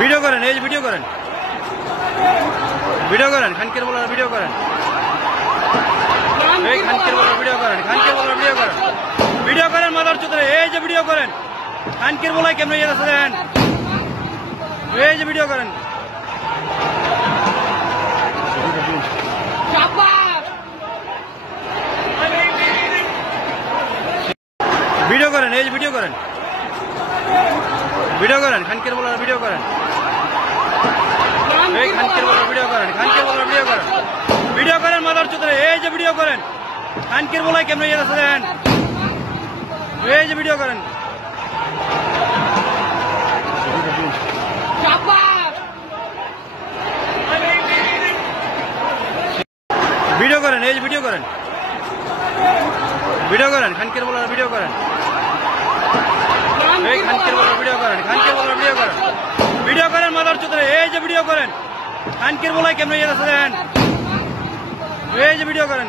Video করেন, এই যে ভিডিও করেন, ভিডিও করেন, খানকির বলার ভিডিও করেন, এই খানকির বলার ভিডিও করেন, খানকির বলার ভিডিও করেন, ভিডিও করেন মাদার চোদরে, এই যে ভিডিও করেন, খানকির বলাই কেমনে ইয়ে দেন, এই যে ভিডিও করেন, ভিডিও করেন, এই যে ভিডিও করেন, ভিডিও করেন, খানকির বলার ভিডিও করেন, এই খানকির বলার ভিডিও করেন, খানকির বলার ভিডিও করেন, ভিডিও করেন মাদার চোদরে, এই যে ভিডিও করেন, খানকির বলাই কেমনে ইয়ে দেন, এই যে ভিডিও করেন, ভিডিও করেন, এই যে ভিডিও করেন, ভিডিও করেন, খানকির বলার ভিডিও করেন, এই খানকির বলার ভিডিও করেন, খানকির বলার ভিডিও করেন, ভিডিও করেন মাদার চোদরে, এই যে ভিডিও করেন, খানকির বলাই কেমনে ইয়ে দেন, এই যে ভিডিও করেন।